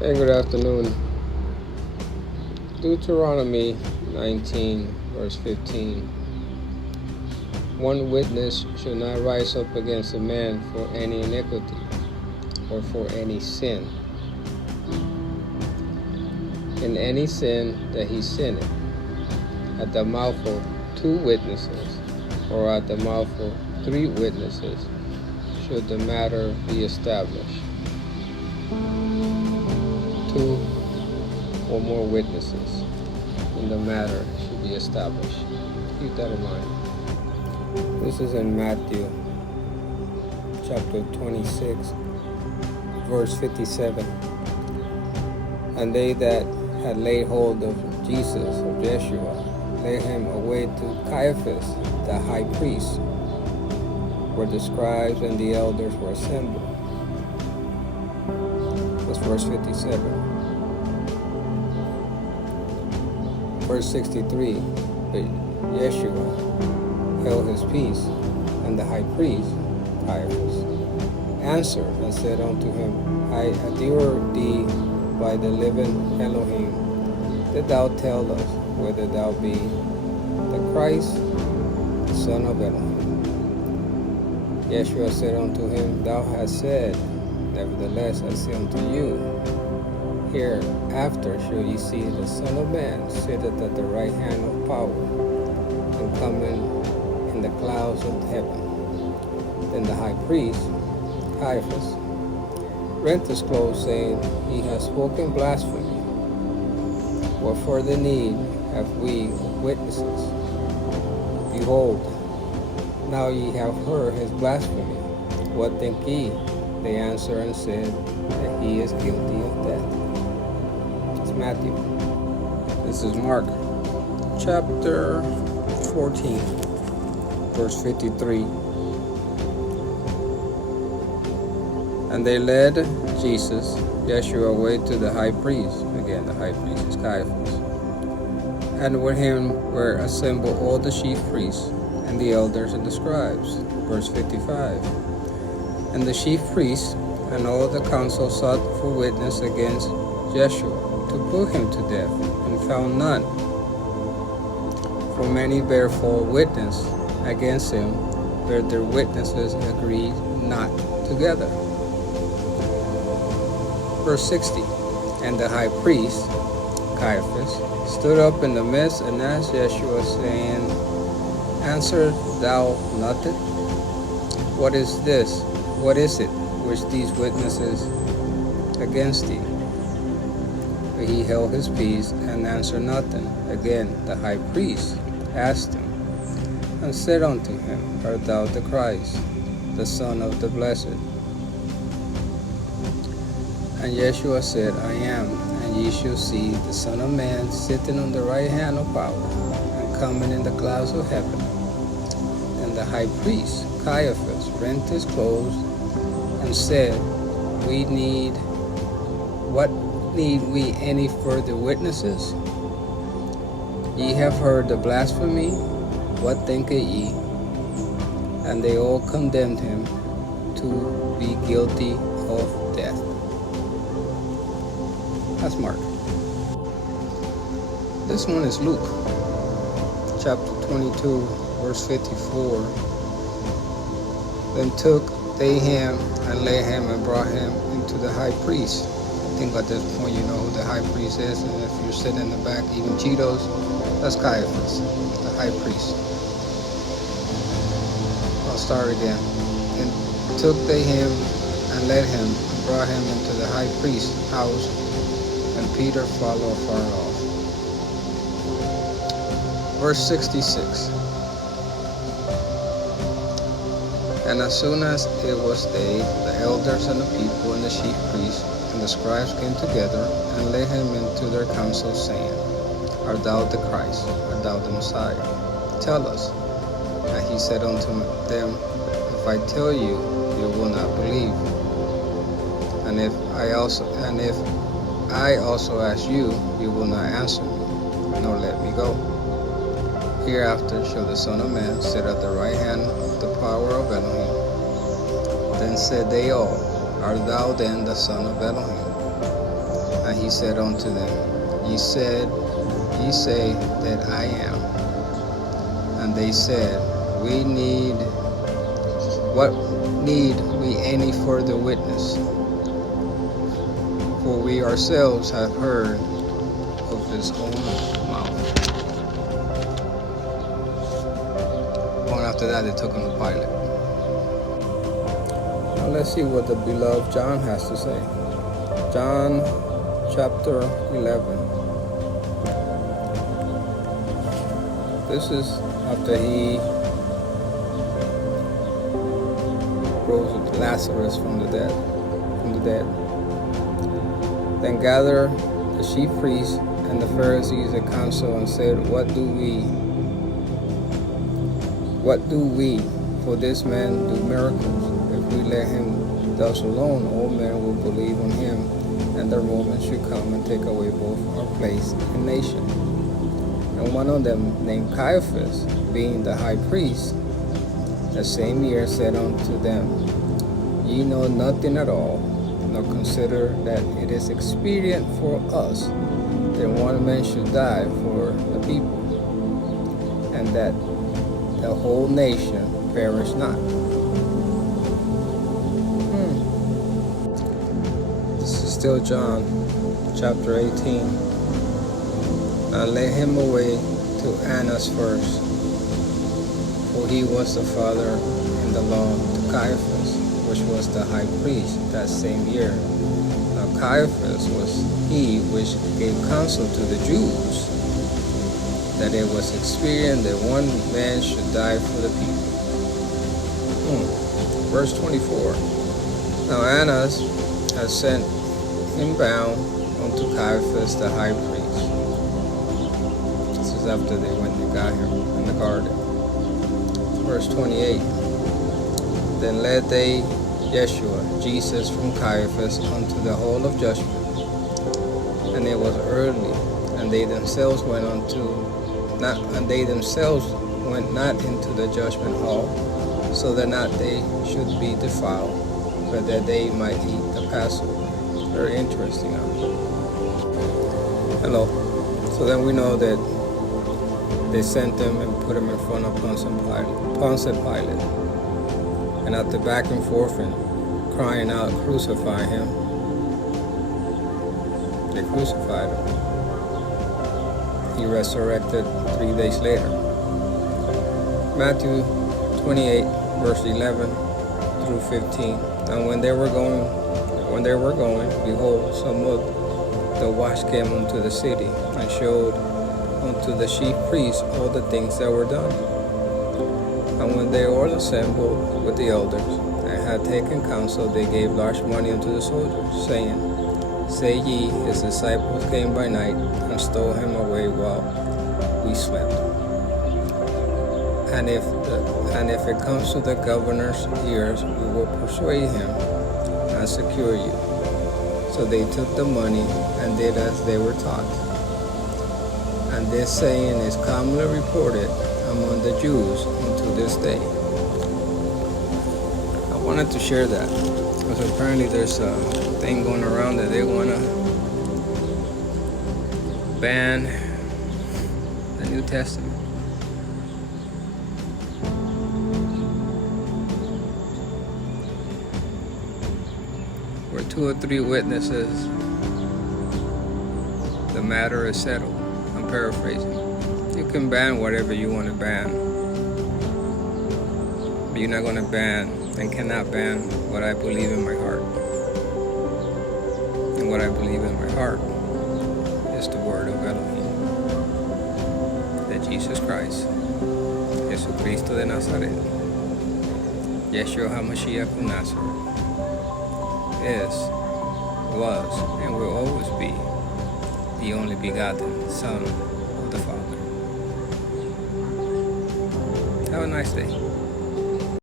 Hey, good afternoon. Deuteronomy 19, verse 15. One witness shall not rise up against a man for any iniquity or for any sin. In any sin that he sinneth, at the mouth of 2 witnesses, or at the mouth of 3 witnesses, should the matter be established. 2 or more witnesses, and the matter should be established. Keep that in mind. This is in Matthew chapter 26, verse 57. And they that had laid hold of Jesus, of Yeshua, led him away to Caiaphas, the high priest, where the scribes and the elders were assembled. That's verse 57. Verse 63, but Yeshua held his peace, and the high priest, Caiaphas, answered and said unto him, I adjure thee by the living Elohim, that thou tell us whether thou be the Christ, the Son of Elohim. Yeshua said unto him, Thou hast said, nevertheless I say unto you, hereafter shall ye see the Son of Man sitteth at the right hand of power, and coming in the clouds of heaven. Then the high priest, Caiaphas, rent his clothes, saying, He has spoken blasphemy. What further need have we of witnesses? Behold, now ye have heard his blasphemy. What think ye? They answered and said that he is guilty of death. It's Matthew. This is Mark, chapter 14, verse 53. And they led Jesus, Yeshua, away to the high priest. Again, the high priest is Caiaphas. And with him were assembled all the chief priests and the elders and the scribes. Verse 55. And the chief priests and all the council sought for witness against Yeshua to put him to death, and found none. For many bare false witness against him, where their witnesses agreed not together. Verse 60. And the high priest, Caiaphas, stood up in the midst and asked Yeshua, saying, Answer thou nothing? What is this? What is it which these witnesses against thee? But he held his peace and answered nothing. Again the high priest asked him, and said unto him, Art thou the Christ, the Son of the Blessed? And Yeshua said, I am, and ye shall see the Son of Man sitting on the right hand of power, and coming in the clouds of heaven. And the high priest, Caiaphas, rent his clothes, and said, What need we any further witnesses? Ye have heard the blasphemy, what think ye? And they all condemned him to be guilty of death. That's Mark. This one is Luke, chapter 22, verse 54. Then took they him and laid him and brought him into the high priest. I think at this point you know who the high priest is, and if you're sitting in the back eating Cheetos, that's Caiaphas, the high priest. I'll start again. And took they him and led him and brought him into the high priest's house, and Peter followed far off. Verse 66. And as soon as it was day, the elders and the people and the chief priests and the scribes came together and led him into their council, saying, Art thou the Christ? Art thou the Messiah? Tell us. And he said unto them, If I tell you, you will not believe. And if I also ask you, you will not answer me, nor let me go. Hereafter shall the Son of Man sit at the right hand of the power of Elohim. Then said they all, Art thou then the son of Elohim? And he said unto them, Ye say that I am. And they said, What need we any further witness? For we ourselves have heard of his own mouth. Going after that, they took him to Pilate. Now let's see what the beloved John has to say. John chapter 11. This is after he rose with Lazarus from the dead. Then gathered the chief priests and the Pharisees a council and said, What do we? For this man do miracles. If we let him thus alone, all men will believe on him, and the Romans should come and take away both our place and nation. And one of them, named Caiaphas, being the high priest, the same year said unto them, Ye know nothing at all, nor consider that it is expedient for us that one man should die for the people, and that the whole nation perish not. This is still John chapter 18. Now led him away to Annas first, for he was the father in the law to Caiaphas, which was the high priest that same year. Now Caiaphas was he which gave counsel to the Jews, that it was expedient that one man should die for the people. Verse 24. Now Annas had sent him bound unto Caiaphas the high priest. This is after they went and got him in the garden. Verse 28. Then led they Yeshua, Jesus, from Caiaphas unto the hall of judgment. And it was early, and they themselves went not into the judgment hall, so that not they should be defiled, but that they might eat the Passover. Very interesting. Hello. So then we know that they sent him and put him in front of Pontius Pilate. And after back and forth and crying out, Crucify him, they crucified him. He resurrected 3 days later. Matthew 28, verse 11 through 15. And when they were going, behold, some of the watch came unto the city and showed unto the chief priests all the things that were done. And when they all assembled with the elders and had taken counsel, they gave large money unto the soldiers, saying, Say ye, his disciples came by night and stole him away while we slept. And if it comes to the governor's ears, we will persuade him and secure you. So they took the money and did as they were taught. And this saying is commonly reported among the Jews unto this day. I wanted to share that because apparently there's a thing going around that they want to ban the New Testament. Where 2 or 3 witnesses, the matter is settled. I'm paraphrasing. You can ban whatever you want to ban, but you're not going to ban and cannot ban what I believe in my heart. And what I believe in my heart is the word of Elohim, that Jesus Christ, Jesucristo de Nazaret, Yeshua HaMashiach of Nazareth, is, was, and will always be the only begotten Son of the Father. Have a nice day.